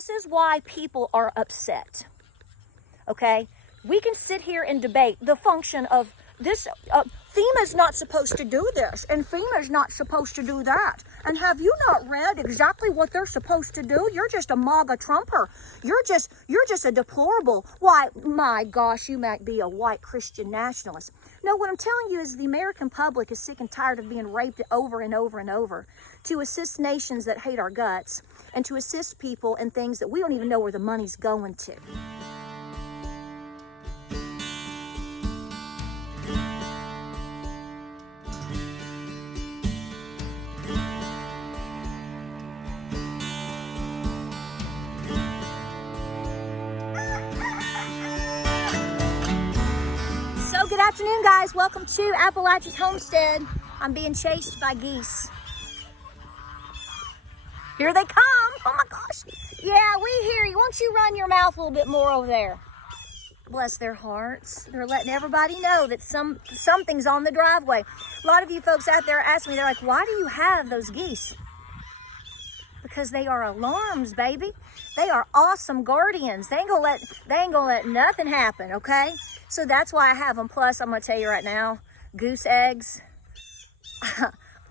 This is why people are upset, okay? We can sit here and debate the function of this. FEMA's not supposed to do this, and FEMA's not supposed to do that. And have you not read exactly what they're supposed to do? You're just a MAGA Trumper. You're just a deplorable. Why, my gosh, you might be a white Christian nationalist. No, what I'm telling you is the American public is sick and tired of being raped over and over and over. To assist nations that hate our guts, and to assist people in things that we don't even know where the money's going to. Good afternoon, guys. Welcome to Appalachia's Homestead. I'm being chased by geese. Here they come. Oh my gosh. Yeah, we hear you. Won't you run your mouth a little bit more over there? Bless their hearts. They're letting everybody know that something's on the driveway. A lot of you folks out there ask me, they're like, why do you have those geese? Because they are alarms, baby. They are awesome guardians. They ain't gonna let nothing happen, okay? So that's why I have them. Plus, I'm going to tell you right now, goose eggs,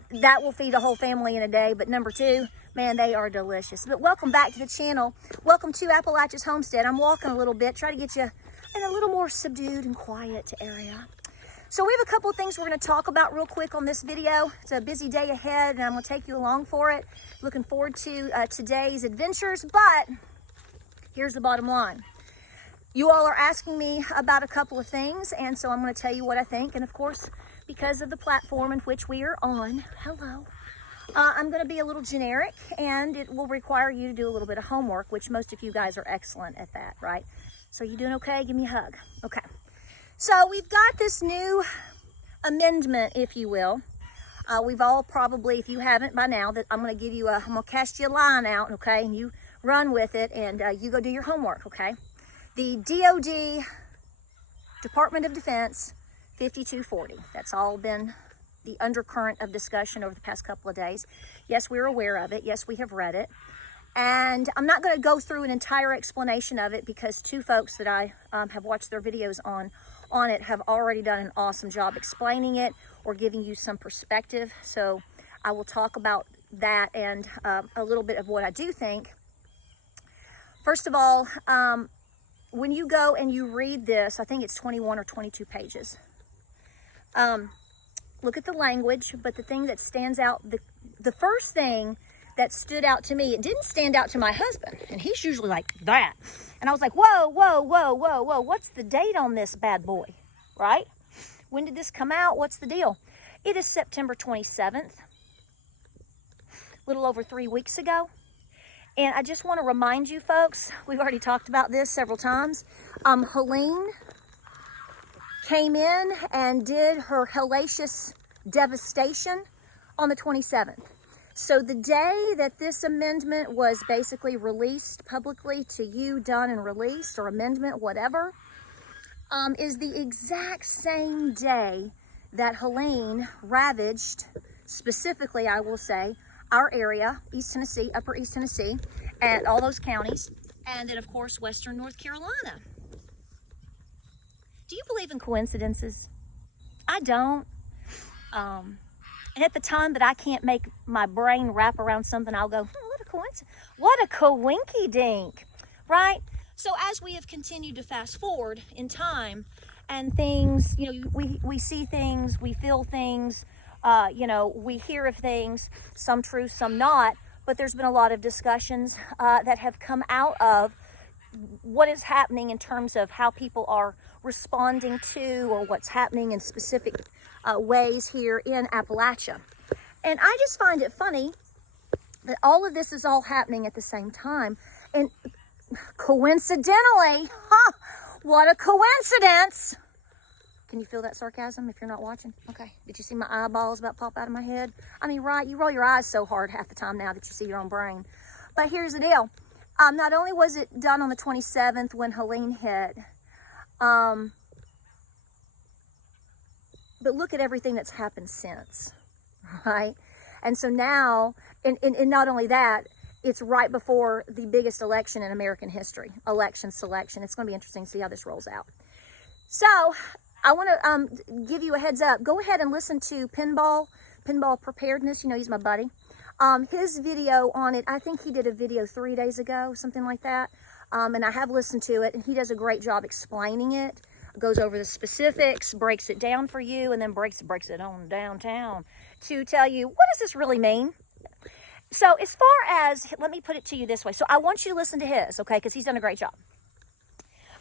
that will feed a whole family in a day. But number two, man, they are delicious. But welcome back to the channel. Welcome to Appalachia's Homestead. I'm walking a little bit, try to get you in a little more subdued and quiet area. So we have a couple of things we're going to talk about real quick on this video. It's a busy day ahead, and I'm going to take you along for it. Looking forward to today's adventures. But here's the bottom line. You all are asking me about a couple of things, and so I'm going to tell you what I think. And of course, because of the platform in which we are on, hello, I'm going to be a little generic, and it will require you to do a little bit of homework, which most of you guys are excellent at that, right? So you doing okay? Give me a hug. Okay. So we've got this new amendment, if you will. We've all probably, if you haven't by now, that I'm going to cast you a line out, okay? And you run with it, and you go do your homework, okay? The DOD, Department of Defense, 5240. That's all been the undercurrent of discussion over the past couple of days. Yes, we're aware of it. Yes, we have read it. And I'm not going to go through an entire explanation of it because two folks that I have watched their videos on it have already done an awesome job explaining it or giving you some perspective. So I will talk about that and a little bit of what I do think. First of all, when you go and you read this, I think it's 21 or 22 pages. Look at the language, but the thing that stands out, the first thing that stood out to me, it didn't stand out to my husband, and he's usually like that. And I was like, whoa, what's the date on this bad boy, right? When did this come out? What's the deal? It is September 27th, a little over 3 weeks ago. And I just want to remind you folks, we've already talked about this several times. Helene came in and did her hellacious devastation on the 27th. So the day that this amendment was basically released publicly to you, done and released, or amendment, whatever, is the exact same day that Helene ravaged, specifically, I will say, our area, East Tennessee, Upper East Tennessee, and all those counties, and then, of course, Western North Carolina. Do you believe in coincidences? I don't. And at the time that I can't make my brain wrap around something, I'll go, what a coincidence. What a coinky-dink, right? So as we have continued to fast forward in time, and things, we see things, we feel things, we hear of things, some true, some not, but there's been a lot of discussions that have come out of what is happening in terms of how people are responding to or what's happening in specific ways here in Appalachia. And I just find it funny that all of this is all happening at the same time. And coincidentally, what a coincidence. Can you feel that sarcasm if you're not watching? Okay. Did you see my eyeballs about pop out of my head? I mean, right, you roll your eyes so hard half the time now that you see your own brain. But here's the deal. Not only was it done on the 27th when Helene hit, but look at everything that's happened since, right? And so now, and not only that, it's right before the biggest election in American history, election selection. It's going to be interesting to see how this rolls out. So I want to give you a heads up. Go ahead and listen to Pinball Preparedness. You know, he's my buddy. His video on it, I think he did a video 3 days ago, something like that. And I have listened to it, and he does a great job explaining it. Goes over the specifics, breaks it down for you, and then breaks it on downtown to tell you, what does this really mean? So as far as, let me put it to you this way. So I want you to listen to his, okay, because he's done a great job.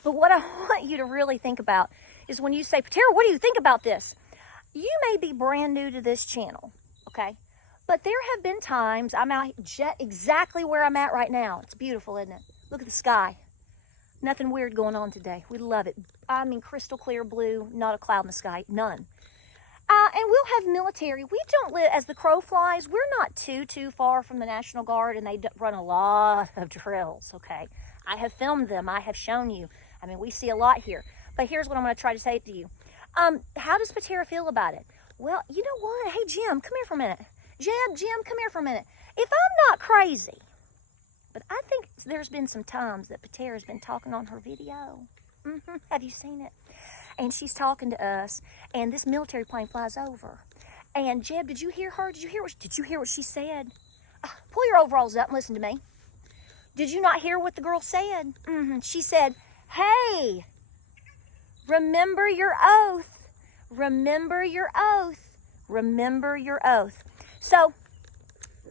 But what I want you to really think about is when you say, Patara, what do you think about this? You may be brand new to this channel, okay? But there have been times I'm out exactly where I'm at right now. It's beautiful, isn't it? Look at the sky. Nothing weird going on today. We love it. I mean, crystal clear blue, not a cloud in the sky, none. And we'll have military. We don't live, as the crow flies, we're not too far from the National Guard, and they run a lot of drills, okay? I have filmed them. I have shown you. I mean, we see a lot here. But here's what I'm going to try to say to you. How does Patara feel about it? Well, you know what? Hey, Jim, come here for a minute. Jim, come here for a minute. If I'm not crazy, but I think there's been some times that Patara's been talking on her video. Have you seen it? And she's talking to us, and this military plane flies over. And Jeb, did you hear her? Did you hear what she said? Pull your overalls up and listen to me. Did you not hear what the girl said? She said, hey, remember your oath. Remember your oath. Remember your oath. So,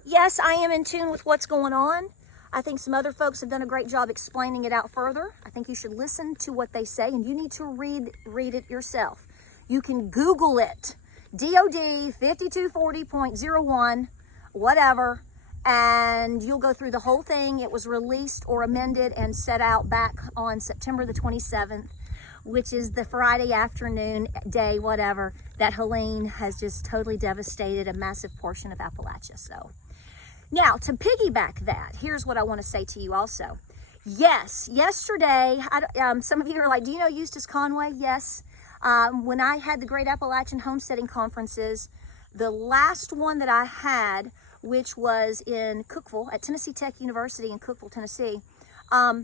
yes, I am in tune with what's going on. I think some other folks have done a great job explaining it out further. I think you should listen to what they say, and you need to read it yourself. You can Google it, DOD 5240.01, whatever, and you'll go through the whole thing. It was released or amended and set out back on September the 27th, which is the Friday afternoon, day, whatever, that Helene has just totally devastated a massive portion of Appalachia. So, now, to piggyback that, here's what I want to say to you also. Yes, yesterday, some of you are like, do you know Eustace Conway? Yes. When I had the Great Appalachian Homesteading Conferences, the last one that I had, which was in Cookeville, at Tennessee Tech University in Cookeville, Tennessee, he may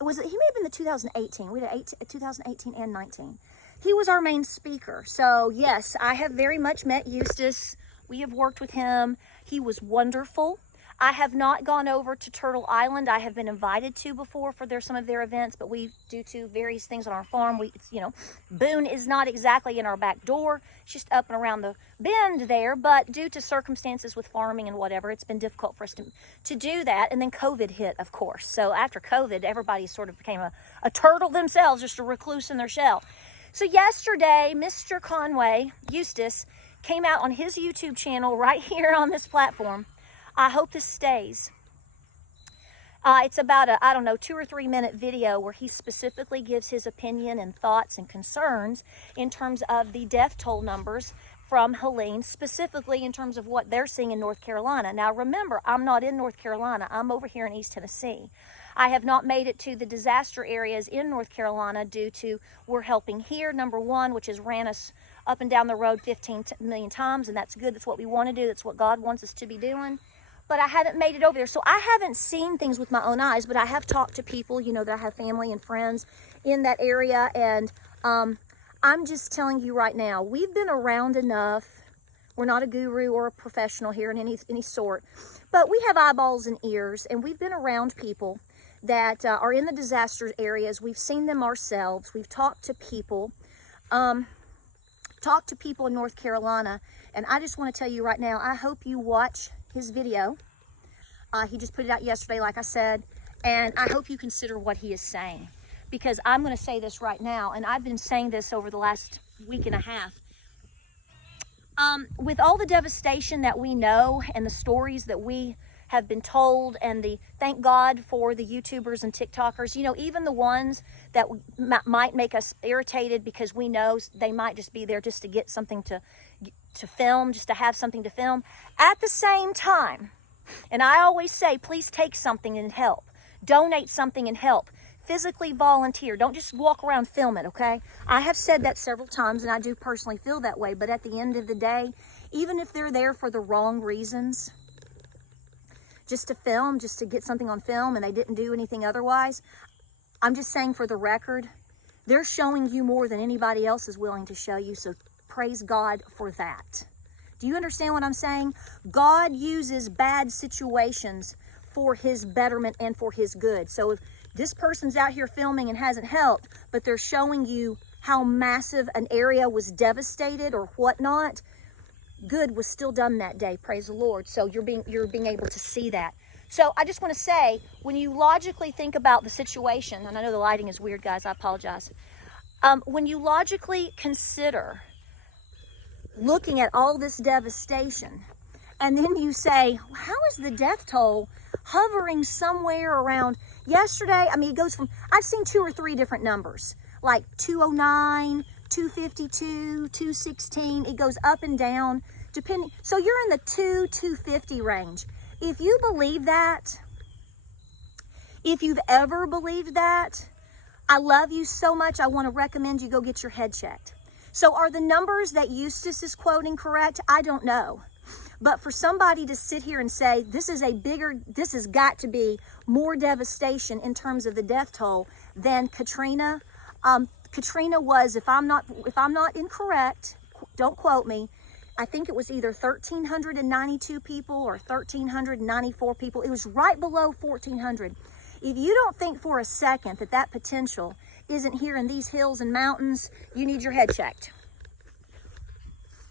have been the 2018. We had 2018 and 19. He was our main speaker. So, yes, I have very much met Eustace. We have worked with him. He was wonderful. I have not gone over to Turtle Island. I have been invited to before for some of their events, but due to various things on our farm, Boone is not exactly in our back door. It's just up and around the bend there, but due to circumstances with farming and whatever, it's been difficult for us to do that. And then COVID hit, of course. So after COVID, everybody sort of became a turtle themselves, just a recluse in their shell. So yesterday, Mr. Conway, Eustace, came out on his YouTube channel right here on this platform. I hope this stays. It's about a, 2 or 3 minute video where he specifically gives his opinion and thoughts and concerns in terms of the death toll numbers from Helene, specifically in terms of what they're seeing in North Carolina. Now remember, I'm not in North Carolina. I'm over here in East Tennessee. I have not made it to the disaster areas in North Carolina due to we're helping here, number one, which has ran us up and down the road 15 million times, and that's good. That's what we want to do. That's what God wants us to be doing. But I haven't made it over there. So I haven't seen things with my own eyes, but I have talked to people, that I have family and friends in that area. And I'm just telling you right now, we've been around enough. We're not a guru or a professional here in any sort, but we have eyeballs and ears, and we've been around people that are in the disaster areas. We've seen them ourselves. We've talked to people. In North Carolina, and I just want to tell you right now, I hope you watch his video. He just put it out yesterday, like I said, and I hope you consider what he is saying, because I'm going to say this right now, and I've been saying this over the last week and a half. With all the devastation that we know and the stories that we have been told, and thank God for the YouTubers and TikTokers, even the ones that might make us irritated because we know they might just be there just to get something to film, just to have something to film. At the same time, and I always say, please take something and help. Donate something and help. Physically volunteer. Don't just walk around, film it, okay? I have said that several times, and I do personally feel that way, but at the end of the day, even if they're there for the wrong reasons, just to film, just to get something on film, and they didn't do anything otherwise. I'm just saying, for the record, they're showing you more than anybody else is willing to show you, so praise God for that. Do you understand what I'm saying? God uses bad situations for his betterment and for his good. So if this person's out here filming and hasn't helped, but they're showing you how massive an area was devastated or whatnot, good was still done that day, praise the Lord. So you're being able to see that. So I just want to say, when you logically think about the situation, and I know the lighting is weird, guys, I apologize. When you logically consider looking at all this devastation, and then you say, how is the death toll hovering somewhere around yesterday? I mean, it goes from, I've seen 2 or 3 different numbers, like 209, 252, 216. It goes up and down, depending. So you're in the 250 range. If you believe that, if you've ever believed that, I love you so much, I want to recommend you go get your head checked. So are the numbers that Eustace is quoting correct? I don't know. But for somebody to sit here and say, this has got to be more devastation in terms of the death toll than Katrina. Katrina was, if I'm not incorrect, don't quote me, I think it was either 1,392 people or 1,394 people. It was right below 1,400. If you don't think for a second that potential isn't here in these hills and mountains, you need your head checked.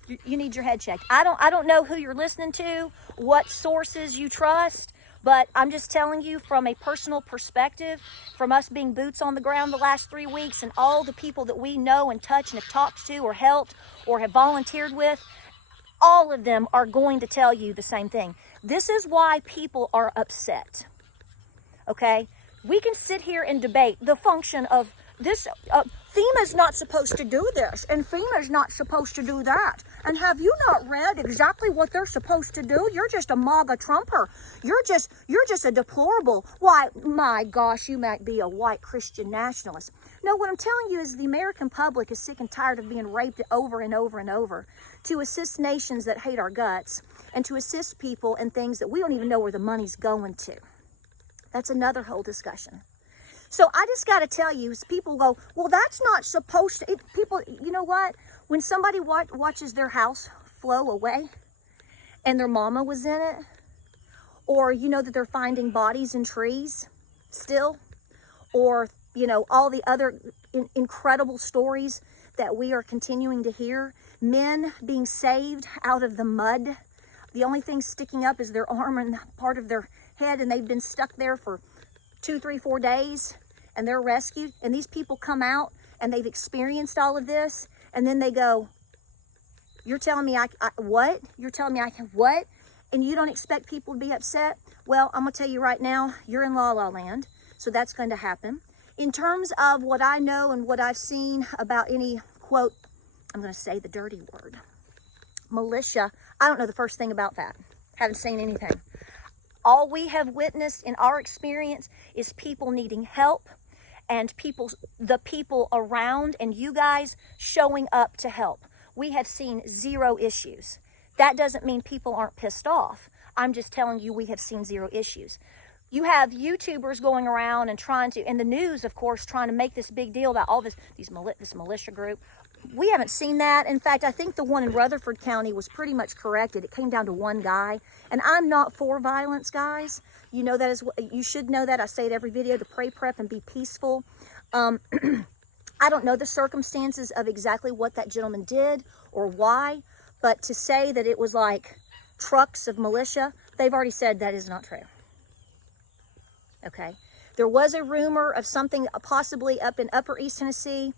You need your head checked. I don't know who you're listening to, what sources you trust, but I'm just telling you from a personal perspective, from us being boots on the ground the last 3 weeks, and all the people that we know and touch and have talked to or helped or have volunteered with, all of them are going to tell you the same thing. This is why people are upset. Okay? We can sit here and debate the function of this. FEMA's not supposed to do this, and FEMA's not supposed to do that. And have you not read exactly what they're supposed to do? You're just a MAGA Trumper. You're just a deplorable. Why, my gosh, you might be a white Christian nationalist. No, what I'm telling you is the American public is sick and tired of being raped over and over and over to assist nations that hate our guts and to assist people in things that we don't even know where the money's going to. That's another whole discussion. So I just got to tell you, people go, well, that's not supposed to. People, you know what? When somebody watches their house flow away and their mama was in it, or you know that they're finding bodies in trees still, or, you know, all the other incredible stories that we are continuing to hear, men being saved out of the mud. The only thing sticking up is their arm and part of their head, and they've been stuck there for 2, 3, 4 days, and they're rescued. And these people come out and they've experienced all of this, and then they go, you're telling me what? You're telling me I can what? And you don't expect people to be upset? Well, I'm gonna tell you right now, you're in La La Land, so that's going to happen. In terms of what I know and what I've seen about any, quote, I'm gonna say the dirty word, militia, I don't know the first thing about that. Haven't seen anything. All we have witnessed in our experience is people needing help, and the people around and you guys showing up to help. We have seen 0 issues. That doesn't mean people aren't pissed off. I'm just telling you we have seen 0 issues. You have YouTubers going around and and the news, of course, trying to make this big deal about all this militia group. We haven't seen that. In fact, I think the one in Rutherford County was pretty much corrected. It came down to 1 guy. And I'm not for violence, guys. You know that you should know that. I say it every video, to pray, prep, and be peaceful. I don't know the circumstances of exactly what that gentleman did or why, but to say that it was like trucks of militia, they've already said that is not true. Okay. There was a rumor of something possibly up in Upper East Tennessee.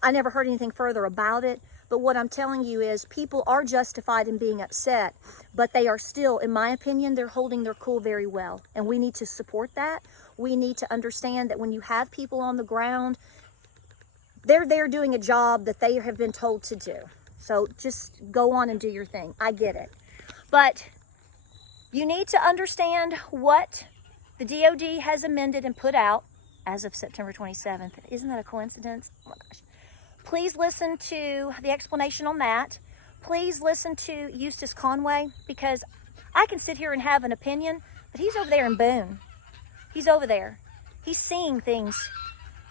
I never heard anything further about it, but what I'm telling you is people are justified in being upset, but they are still, in my opinion, they're holding their cool very well, and we need to support that. We need to understand that when you have people on the ground, they're there doing a job that they have been told to do. So just go on and do your thing. I get it. But you need to understand what the DOD has amended and put out as of September 27th. Isn't that a coincidence? Oh my gosh. Please listen to the explanation on that. Please listen to Eustace Conway, because I can sit here and have an opinion, But he's over there in Boone. He's over there. He's seeing things.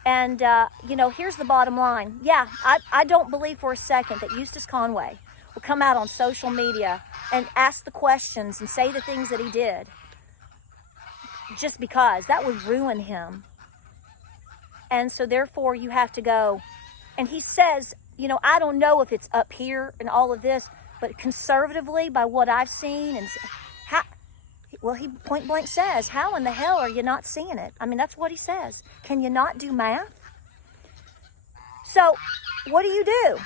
And, you know, here's the bottom line. Yeah, I don't believe for a second that Eustace Conway will come out on social media and ask the questions and say the things that he did just because. That would ruin him. And so therefore you have to go. And he says, you know, I don't know if it's up here and all of this, but conservatively, by what I've seen, and how, well, he point blank says, how in the hell are you not seeing it? I mean, that's what he says. Can you not do math? So what do?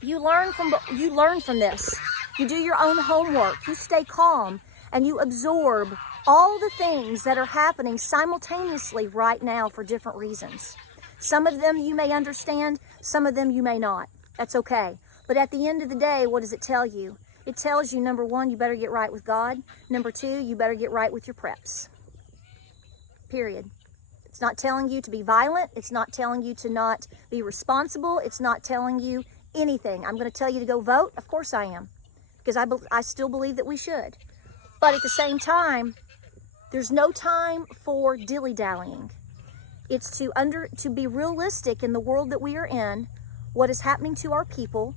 You learn from this. You do your own homework. You stay calm and you absorb all the things that are happening simultaneously right now for different reasons. Some of them you may understand, some of them you may not. That's okay. But at the end of the day, what does it tell you? It tells you, number one, you better get right with God. Number two, you better get right with your preps. Period. It's not telling you to be violent. It's not telling you to not be responsible. It's not telling you anything. I'm going to tell you to go vote. Of course I am. Because I still believe that we should. But at the same time, there's no time for dilly-dallying. It's to be realistic in the world that we are in, what is happening to our people.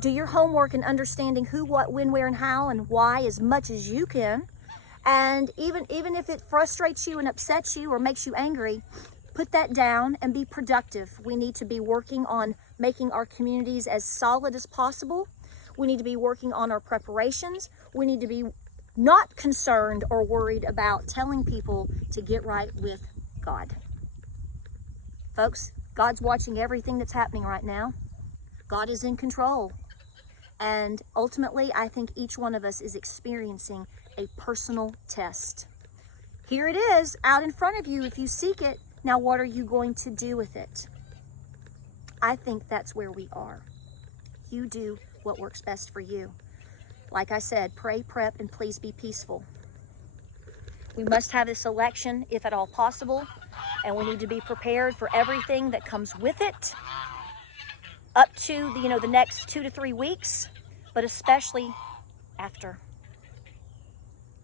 Do your homework in understanding who, what, when, where, and how, and why as much as you can. And even if it frustrates you and upsets you or makes you angry, put that down and be productive. We need to be working on making our communities as solid as possible. We need to be working on our preparations. We need to be not concerned or worried about telling people to get right with God. Folks, God's watching everything that's happening right now. God is in control. And ultimately, I think each one of us is experiencing a personal test. Here it is, out in front of you if you seek it. Now, what are you going to do with it? I think that's where we are. You do what works best for you. Like I said, pray, prep, and please be peaceful. We must have this election, if at all possible, and we need to be prepared for everything that comes with it, up to the next 2 to 3 weeks, but especially after.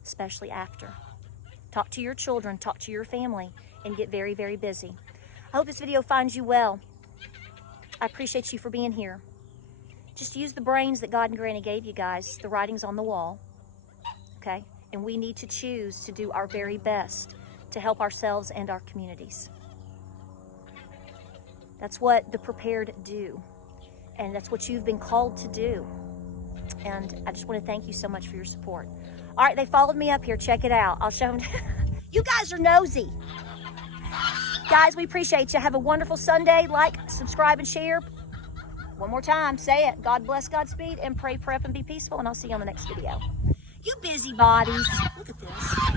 Especially after. Talk to your children, talk to your family, and get very, very busy. I hope this video finds you well. I appreciate you for being here. Just use the brains that God and Granny gave you guys. The writing's on the wall, okay? And we need to choose to do our very best to help ourselves and our communities. That's what the prepared do. And that's what you've been called to do. And I just want to thank you so much for your support. All right, they followed me up here. Check it out. I'll show them. You guys are nosy. Guys, we appreciate you. Have a wonderful Sunday. Like, subscribe, and share. One more time, say it. God bless, Godspeed, and pray, prep, and be peaceful. And I'll see you on the next video. You busybodies. Look at this.